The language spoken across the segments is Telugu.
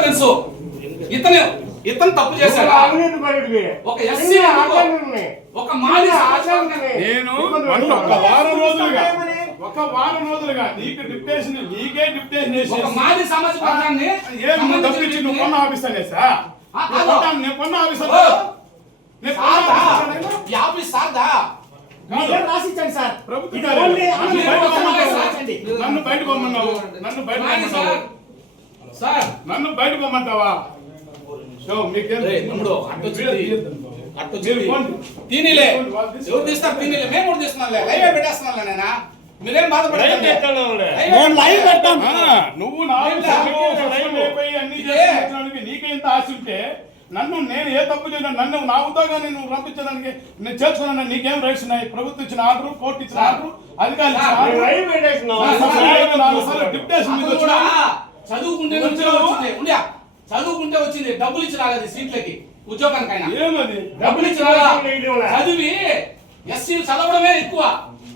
తెలుసు. ఇతను ఇతను తప్పు చేశాడు. ఒక ఎస్సీ. ఒక సమాజ. నేను ఒక. వారం రోజులుగా ఒక వారం రోజులుగా నీకు డిప్టేషన్ నీకే డిప్టేషన్ ఒక చేసేసి మాజీ సామాజిక వర్గాన్ని ఏం నువ్వు డబ్బిచ్చి నువ్వు కొన్న ఆఫీసర్ సార్ ఆ, కాదు. నేను కొన్న ఆఫీసర్ సారదా? ఆఫీసర్ ఈ ఆఫీస్ సారదా? మీరేం రాసిచ్చాను సార్? ప్రభుత్వ నన్ను ఆంధ్ర బయట ప్రభుత్వం పొమ్మన్నావు. రాసింది. నన్ను బయట సార్ నన్ను బయట పొమ్మంటావా? సో మీకేం రేయ్, తమ్ముడు, అట్టొచ్చింది. అట్టొచ్చింది. మీరు పోండి. తినీలే. పోండి, వాళ్ళు తీసుకోండి. ఎవరు తీస్తారు? తినీలే. మేము కూడా తీస్తున్నాంలే లైవే పెట్టేస్తున్నాంలే నేనా? మీరేం బాధపడకండి. మేము లైవ్ పెట్టాం. ఆ, నువ్వు నీకే ఇంత ఆశ ఉంటే నన్ను నేను ఏ తప్పు చేయను నన్ను నా ఉద్యోగాన్ని నువ్వు పంపించడానికి నేను చేసుకున్నాను నీకేం రైట్స్ ఉన్నాయి? ప్రభుత్వం ఇచ్చిన ఆర్డర్ కోర్టు ఇచ్చిన ఆర్డర్ అధికారులు చదువుకుంటే ఉండే చదువుకుంటే వచ్చింది డబ్బులు ఇచ్చి రాలేదు సీట్లకి. ఉద్యోగానికైనా. డబ్బులు ఇచ్చి చదివి ఎస్సీ చదవడమే ఎక్కువ.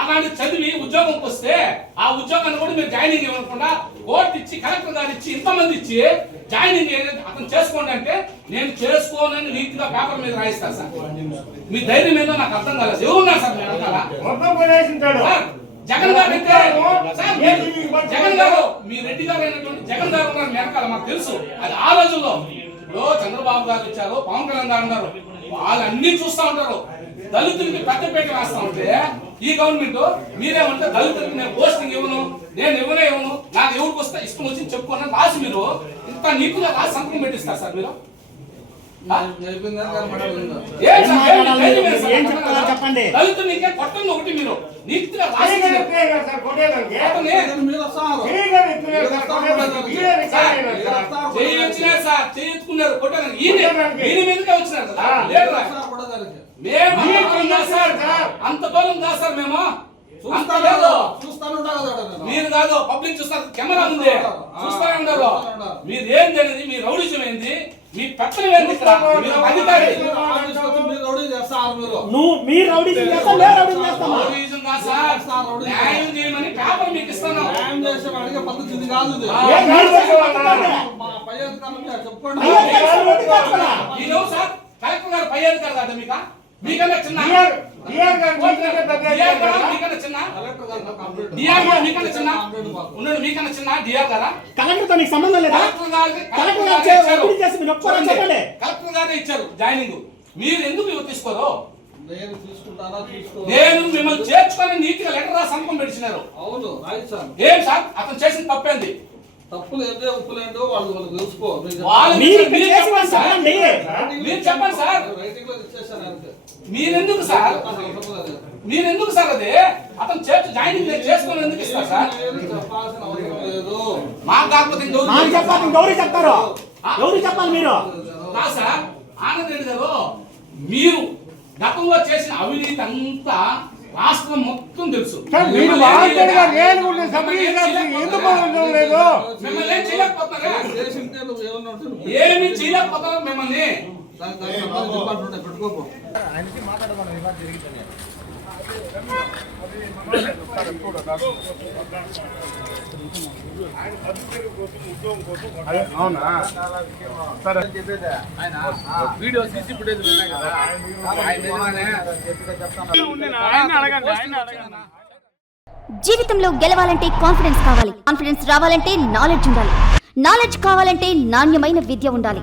అలాంటి చదివి ఉద్యోగంకి వస్తే ఆ ఉద్యోగాన్ని కూడా మీరు జాయినింగ్ ఇవ్వకుండా కోర్టు ఇచ్చి కలెక్టర్ గారు ఇచ్చి ఇంతమంది ఇచ్చి జాయినింగ్ అతను చేసుకోండి అంటే నేను చేసుకోనని రీతిగా పేపర్ మీద రాయిస్తాను సార్. మీ ధైర్యం ఏందో నాకు అర్థం కాలేదు. ఎవరున్నారు సార్? మీరు. సార్, జగన్ గారు అయితే జగన్ గారు మీ రెడ్డి గారు అయినటువంటి జగన్ గారు ఉన్నారు మీ వెనకాల మాకు తెలుసు. అది ఆ రోజుల్లో ఇప్పుడు చంద్రబాబు గారు ఇచ్చారు పవన్ కళ్యాణ్ గారు ఉన్నారు. వాళ్ళు అన్ని చూస్తా ఉంటారు. దళితులకి పెద్దపేట వేస్తా ఉంటే ఈ గవర్నమెంట్ మీరేమంటే దళితులకి నేను పోస్టింగ్ ఇవ్వను నేను ఇవ్వనే ఇవ్వను నాకు ఎవరికి వస్తే ఇష్టం వచ్చి చెప్పుకోనని రాసి మీరు ఇంత నీకుగా రాసి సంతకం పెట్టిస్తారు సార్ మీరు? చెప్పండి. కొట్టండి ఒకటి మీరు. చేయొచ్చుకున్నారు కొట్టారు ఈయన మీదకే వచ్చినారు కదా. మేము. అంత దూరం కాదు సార్. మేము. అంత లేదు. మీరు కాదు పబ్లిక్ చూస్తారు కెమెరా ఉంది. చూస్తానే ఉండరు మీరు ఏంది అనేది మీ రౌడిజం ఏంది మీ పెత్తనం ఏంది అధికారి. నువ్వు మీ రౌడీ చేస్తాం మేము రౌడీ చేస్తామా రౌడిజం కాదు సార్. న్యాయం చేయమని పేపర్ మీకు ఇస్తాను. న్యాయం చేసే అడిగే పద్ధతి ఇది. కాదు. ఏం పై అధికారులు రోజు సార్ కలెక్టర్ గారు పై అధికారి కదా మీకా? మీకన్నా చిన్న కలెక్టర్ కలెక్టర్తో నీకు సంబంధం లేదా? కలెక్టర్ గారు చేసి మీరు ఒప్పుకోరా చూడండి, చెప్పండి. కలెక్టర్ గారే ఇచ్చారు. జాయినింగ్ మీరు ఎందుకు తీసుకోరు నేను తీసుకుంటానా తీసుకో నేను మిమ్మల్ని చేర్చుకొని నీతిగా లెటర్ రాసి సంతకం పెట్టినారు అవును రాయించాను ఏం సార్? అతను చేసిన తప్పేంది? తప్పులు ఏదే ఉప్పులేండో వాళ్ళు వాళ్ళు తెలుసుకో మీరు చెప్పండి. సార్. మీరు చెప్పండి సార్. రైటింగ్లో మీరెందుకు సార్? నాకు. మీరెందుకు సార్ అది? అతను చేర్చు జాయినింగ్ చేసుకొని ఎందుకు ఇస్తారు సార్? మాకు కాకపోతే మాకు చెప్పాలి ఇంకెవరు చెప్తారు? ఎవరు చెప్పాలి మీరు? సార్? ఆనంద్ రెడ్డి గారు మీరు గతంలో చేసిన అవినీతి అంతా రాష్ట్రం మొత్తం తెలుసు. మీరు మిమ్మల్ని నువ్వు ఏమి చేయలేకపోతున్నారు మిమ్మల్ని? అవునా? సరే. వీడియో సీసీ ఫుటేజ్ ఉన్నాయి కదా. ఆయన అడగండి ఆయన అడగండి. జీవితంలో గెలవాలంటే కాన్ఫిడెన్స్ కావాలి. కాన్ఫిడెన్స్ రావాలంటే నాలెడ్జ్ ఉండాలి. నాలెడ్జ్ కావాలంటే నాణ్యమైన విద్య ఉండాలి.